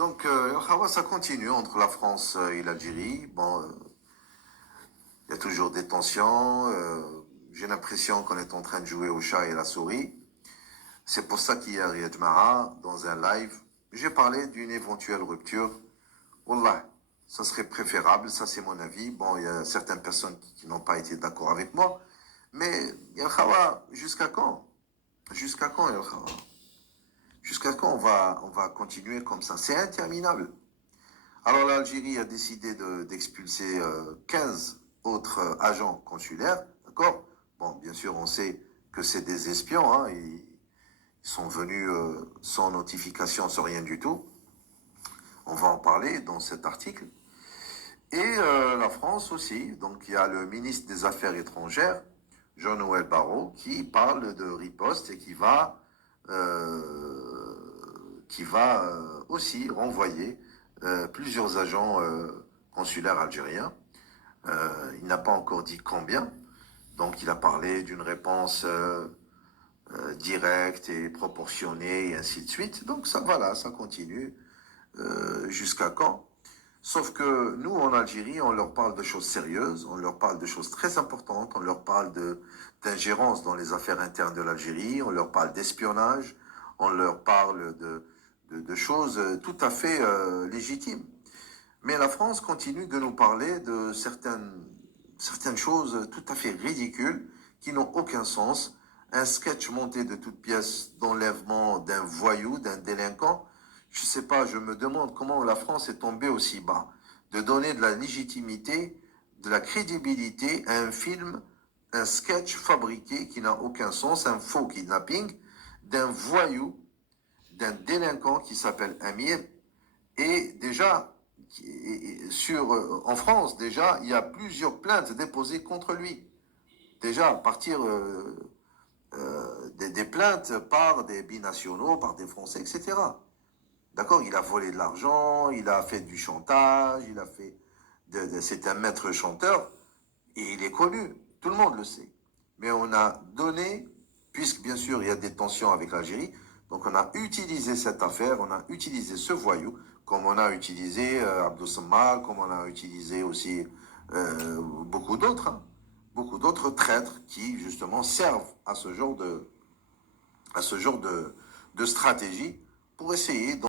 Donc, ça continue entre la France et l'Algérie. Bon, il y a toujours des tensions. J'ai l'impression qu'on est en train de jouer au chat et à la souris. C'est pour ça qu'hier, Riyad Mahrez, dans un live, j'ai parlé d'une éventuelle rupture. Wallah, ça serait préférable, ça c'est mon avis. Bon, il y a certaines personnes qui n'ont pas été d'accord avec moi. Mais, ya Khawa, jusqu'à quand? Jusqu'à quand, ya Khawa? Jusqu'à quand on va continuer comme ça? C'est interminable. Alors l'Algérie a décidé d'expulser 15 autres agents consulaires, d'accord? Bon, bien sûr, on sait que c'est des espions, hein, ils sont venus sans notification, sans rien du tout. On va en parler dans cet article. Et la France aussi, donc il y a le ministre des Affaires étrangères, Jean-Noël Barrot, qui parle de riposte et qui va aussi renvoyer plusieurs agents consulaires algériens. Il n'a pas encore dit combien, donc il a parlé d'une réponse directe et proportionnée et ainsi de suite. Donc ça, voilà, ça continue. Jusqu'à quand? Sauf que nous, en Algérie, on leur parle de choses sérieuses, on leur parle de choses très importantes, on leur parle d'ingérence dans les affaires internes de l'Algérie, on leur parle d'espionnage, on leur parle de choses tout à fait légitimes. Mais la France continue de nous parler de certaines choses tout à fait ridicules qui n'ont aucun sens. Un sketch monté de toutes pièces d'enlèvement d'un voyou, d'un délinquant. Je sais pas, je me demande comment la France est tombée aussi bas. De donner de la légitimité, de la crédibilité à un film, un sketch fabriqué qui n'a aucun sens, un faux kidnapping, d'un voyou, d'un délinquant qui s'appelle Amir. Et déjà, en France, déjà, il y a plusieurs plaintes déposées contre lui. Déjà, à partir des plaintes par des binationaux, par des Français, etc. D'accord? Il a volé de l'argent, il a fait du chantage, il a fait... c'est un maître chanteur, et il est connu, tout le monde le sait. Mais on a donné, puisque bien sûr il y a des tensions avec l'Algérie, donc on a utilisé cette affaire, on a utilisé ce voyou, comme on a utilisé Abdou Sammal, comme on a utilisé aussi beaucoup d'autres, hein, beaucoup d'autres traîtres qui justement servent à ce genre de stratégie pour essayer